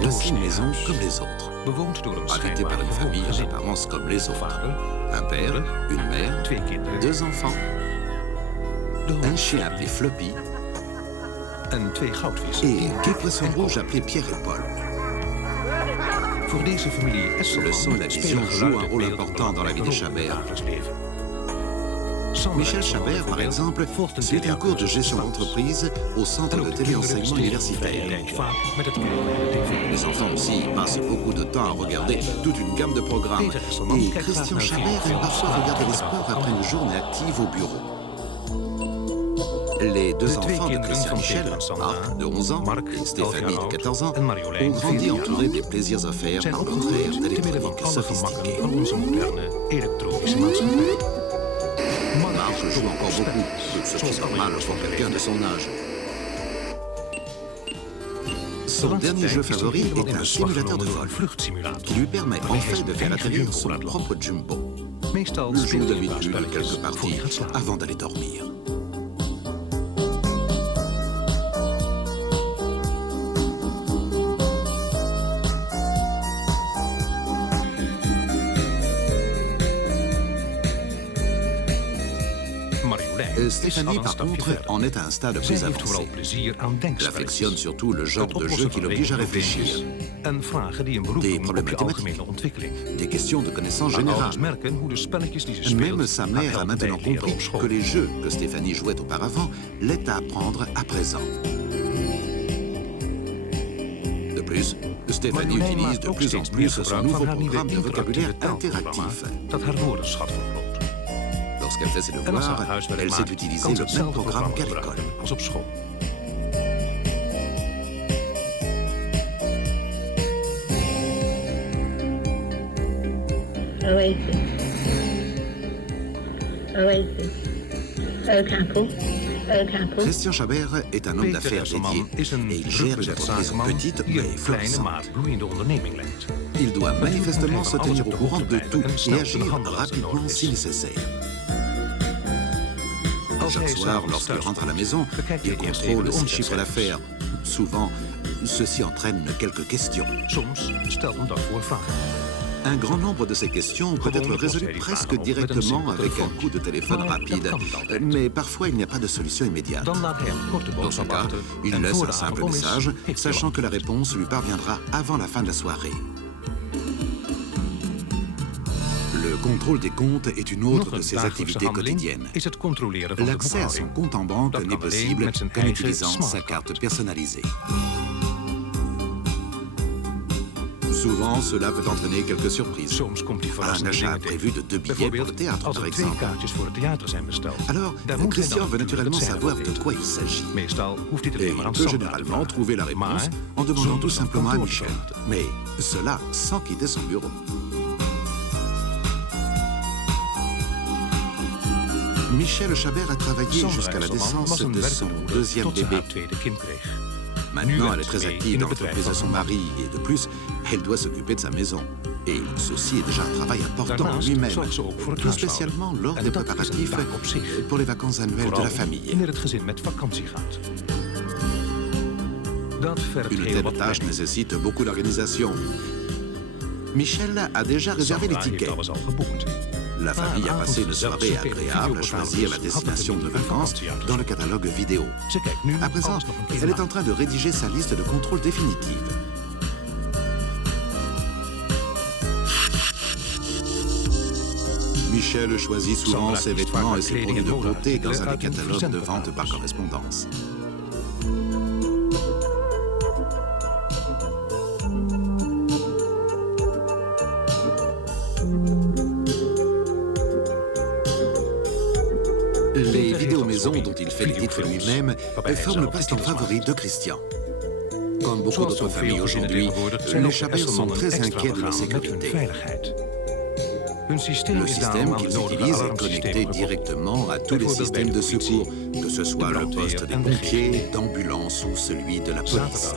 Voici une maison comme les autres, habitée par une famille en apparence comme les autres. Un père, une mère, 2 enfants, un chien appelé Floppy et 2 poissons rouges appelés Pierre et Paul. Le son et la vision jouent un rôle important dans la vie des Chabert. Michel Chabert, par exemple, suit un cours de gestion d'entreprise au centre de téléenseignement universitaire. Les enfants aussi passent beaucoup de temps à regarder toute une gamme de programmes. Et Christian Chabert aime parfois regarder les sports après une journée active au bureau. Les 2 enfants de Christian Michel, Marc de 11 ans et Stéphanie de 14 ans, ont grandi entourés des plaisirs offerts par notre ère d'électronique sophistiquée. Marc joue encore beaucoup, ce qui est normal pour quelqu'un de son âge. Son dernier jeu favori est un simulateur de vol qui lui permet enfin de faire atterrir son propre jumbo. Il joue d'habitude quelques parties avant d'aller dormir. Stéphanie, par contre, en est à un stade plus avancé. Elle affectionne surtout le genre de jeu qui l'oblige à réfléchir. Des problèmes mathématiques, des questions de connaissances générales. Même sa mère a maintenant compris que les jeux que Stéphanie jouait auparavant l'aident à apprendre à présent. De plus, Stéphanie utilise de plus en plus son nouveau programme de vocabulaire interactif. Lorsqu'elle fait ses devoirs, elle sait utiliser le même programme qu'à l'école. Oasis. Oasis. Oak Apple. Oak Apple. Christian Chabert est un homme d'affaires dédié et il gère une entreprise petite mais florissante. Il doit manifestement se tenir au courant de tout et agir rapidement si nécessaire. Chaque soir, lorsqu'il rentre à la maison, il contrôle ses chiffres d'affaires. Souvent, ceci entraîne quelques questions. Un grand nombre de ces questions peut être résolu presque directement avec un coup de téléphone rapide, mais parfois il n'y a pas de solution immédiate. Dans ce cas, il laisse un simple message, sachant que la réponse lui parviendra avant la fin de la soirée. Le contrôle des comptes est une autre de ses activités quotidiennes. L'accès à son compte en banque n'est possible qu'en utilisant sa carte personnalisée. Souvent, cela peut entraîner quelques surprises. Un achat prévu de 2 billets pour le théâtre, par exemple. Alors, Christian veut naturellement savoir de quoi il s'agit. Et il peut généralement trouver la réponse en demandant tout simplement à Michel. Mais cela sans quitter son bureau. Michel Chabert a travaillé jusqu'à la naissance de son 2e bébé. Maintenant, elle est très active dans l'entreprise de son mari et de plus, elle doit s'occuper de sa maison. Et ceci est déjà un travail important en lui-même, tout spécialement lors des préparatifs pour les vacances annuelles de la famille. Une telle tâche nécessite beaucoup d'organisation. Michel a déjà réservé les tickets. La famille a passé une soirée agréable à choisir la destination de vacances dans le catalogue vidéo. À présent, elle est en train de rédiger sa liste de contrôle définitive. Michel choisit souvent ses vêtements et ses produits de beauté dans un des catalogues de vente par correspondance. Les vidéos-maisons dont il fait les titres lui-même forment le passe-temps favori de Christian. Comme beaucoup d'autres familles aujourd'hui, les Chabert sont très inquiets de leur sécurité. Le système qu'ils utilisent est connecté directement à tous les systèmes de secours, que ce soit le poste des pompiers, d'ambulance ou celui de la police.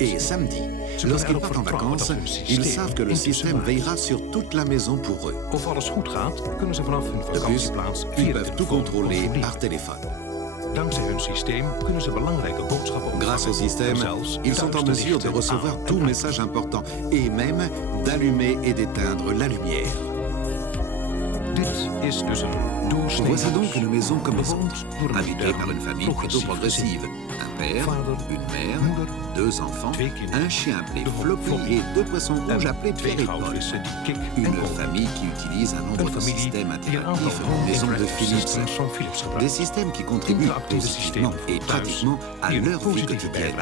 Et samedi, lorsqu'ils partent en vacances, ils savent que le système veillera sur toute la maison pour eux. De plus, ils peuvent tout contrôler par téléphone. Grâce au système, ils sont en mesure de recevoir tout message important et même d'allumer et d'éteindre la lumière. Voici donc une maison communisante, habitée par une famille plutôt progressive. Un père, une mère, 2 enfants, un chien appelé Floppy et 2 poissons rouges appelés Pierre et Paul. Une famille qui utilise un nombre de systèmes interactifs maison de Philips. Des systèmes qui contribuent positivement et pratiquement à leur vie quotidienne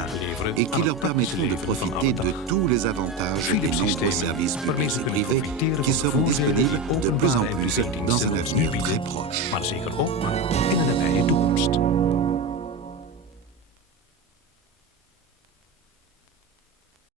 et qui leur permettront de profiter de tous les avantages des nombreux services publics et privés qui seront disponibles de plus en plus dans un avenir très proche. Maar zeker ook in de nabije toekomst.